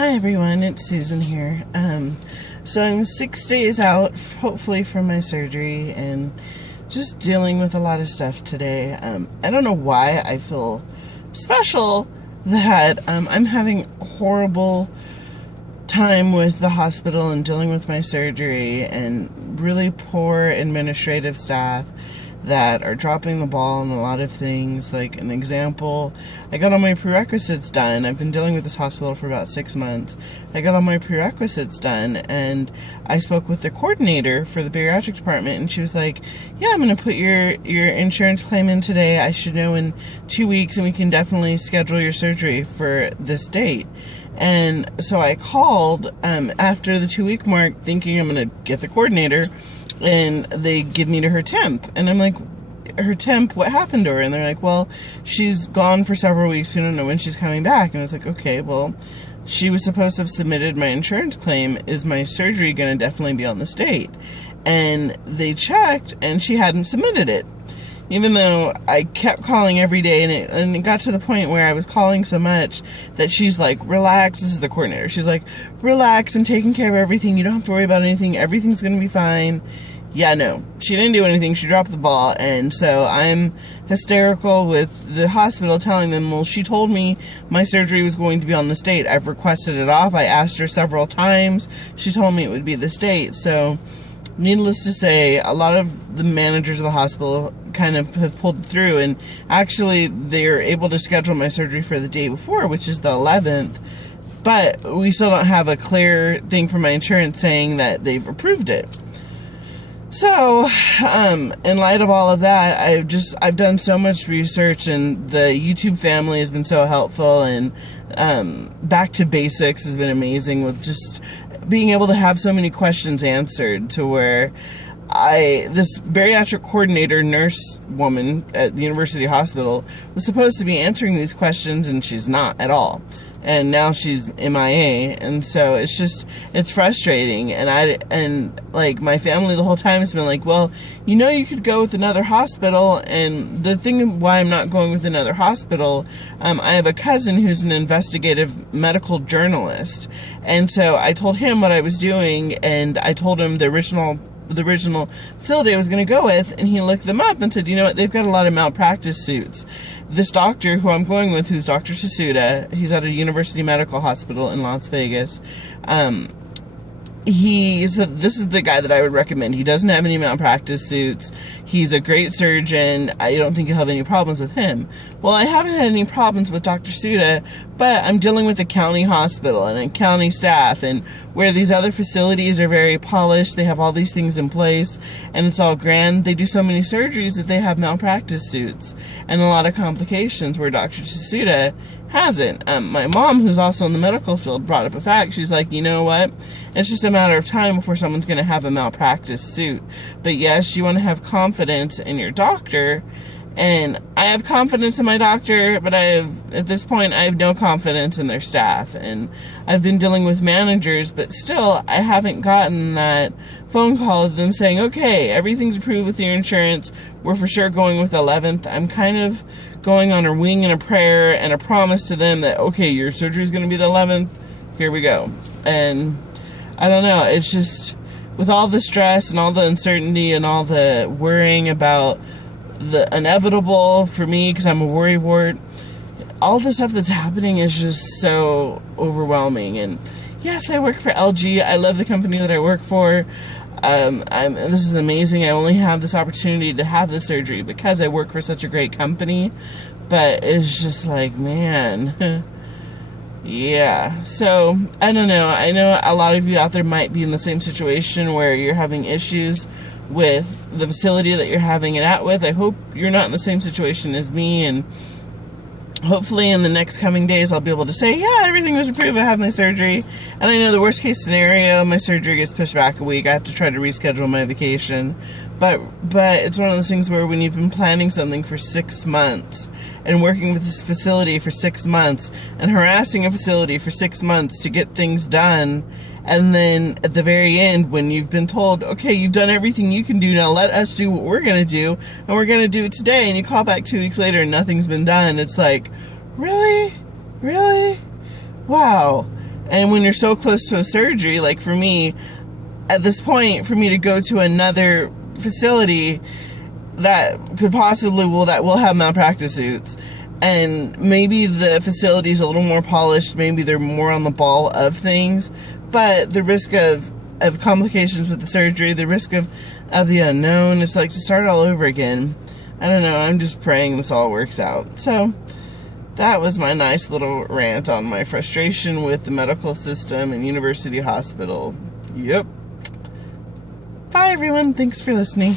Hi everyone, it's Susan here. So I'm 6 days out, hopefully, from my surgery, and just dealing with a lot of stuff today. I don't know why I feel special that I'm having a horrible time with the hospital and dealing with my surgery, and really poor administrative staff that are dropping the ball on a lot of things. Like an example, I got all my prerequisites done. I've been dealing with this hospital for about 6 months. I got all my prerequisites done, and I spoke with the coordinator for the bariatric department, and she was like, yeah, I'm going to put your insurance claim in today. I should know in 2 weeks, and we can definitely schedule your surgery for this date. And so I called after the 2-week mark, thinking I'm going to get the coordinator, and they give me to her temp. And I'm like, her temp, what happened to her? And they're like, well, she's gone for several weeks. We don't know when she's coming back. And I was like, okay, well, she was supposed to have submitted my insurance claim. Is my surgery going to definitely be on this date? And they checked, and she hadn't submitted it. Even though I kept calling every day, and it got to the point where I was calling so much that she's like, relax, this is the coordinator. She's like, relax, I'm taking care of everything. You don't have to worry about anything. Everything's going to be fine. Yeah, no, she didn't do anything. She dropped the ball. And so I'm hysterical with the hospital, telling them, well, she told me my surgery was going to be on this date. I've requested it off. I asked her several times. She told me it would be this date. So needless to say, a lot of the managers of the hospital kind of have pulled through, and actually they're able to schedule my surgery for the day before, which is the 11th, but we still don't have a clear thing from my insurance saying that they've approved it. So, in light of all of that, I've done so much research, and the YouTube family has been so helpful, and Back to Basics has been amazing with just being able to have so many questions answered, to where this bariatric coordinator nurse woman at the University Hospital was supposed to be answering these questions, and she's not at all. And now she's MIA, and so it's frustrating. And like, my family the whole time has been like, well, you could go with another hospital. And the thing why I'm not going with another hospital, I have a cousin who's an investigative medical journalist, and so I told him what I was doing, and I told him the original facility I was going to go with, and he looked them up and said, you know what, they've got a lot of malpractice suits. This doctor who I'm going with, who's Dr. Sasuda, he's at a University Medical Hospital in Las Vegas, he said, this is the guy that I would recommend. He doesn't have any malpractice suits. He's a great surgeon. I don't think you'll have any problems with him. Well, I haven't had any problems with Dr. Suda, but I'm dealing with a county hospital and a county staff, and where these other facilities are very polished, they have all these things in place, and it's all grand. They do so many surgeries that they have malpractice suits and a lot of complications, where Dr. Sasuda hasn't. My mom, who's also in the medical field, brought up a fact. She's like, you know what? It's just a matter of time before someone's going to have a malpractice suit. But yes, you want to have confidence in your doctor, and I have confidence in my doctor, but at this point, I have no confidence in their staff. And I've been dealing with managers, but still, I haven't gotten that phone call of them saying, okay, everything's approved with your insurance. We're for sure going with 11th. I'm kind of going on a wing and a prayer and a promise to them that, okay, your surgery is going to be the 11th. Here we go. And I don't know. It's just, with all the stress and all the uncertainty and all the worrying about the inevitable for me, because I'm a worrywart, all the stuff that's happening is just so overwhelming. And yes, I work for LG. I love the company that I work for. This is amazing. I only have this opportunity to have this surgery because I work for such a great company. But it's just like, man, yeah. So, I don't know. I know a lot of you out there might be in the same situation where you're having issues with the facility that you're having it at with. I hope you're not in the same situation as me, and hopefully in the next coming days I'll be able to say, yeah, everything was approved, I have my surgery. And I know the worst case scenario, my surgery gets pushed back a week. I have to try to reschedule my vacation. But it's one of those things where when you've been planning something for 6 months and working with this facility for 6 months and harassing a facility for 6 months to get things done, and then at the very end, when you've been told, okay, you've done everything you can do, now let us do what we're going to do, and we're going to do it today, and you call back 2 weeks later and nothing's been done, it's like, really? Wow. And when you're so close to a surgery, like for me, at this point, for me to go to another facility that could possibly, that will have malpractice suits, and maybe the facility's a little more polished, maybe they're more on the ball of things, but the risk of complications with the surgery, the risk of the unknown, it's like to start all over again. I don't know, I'm just praying this all works out. So that was my nice little rant on my frustration with the medical system and University Hospital. Yep. Bye everyone, thanks for listening.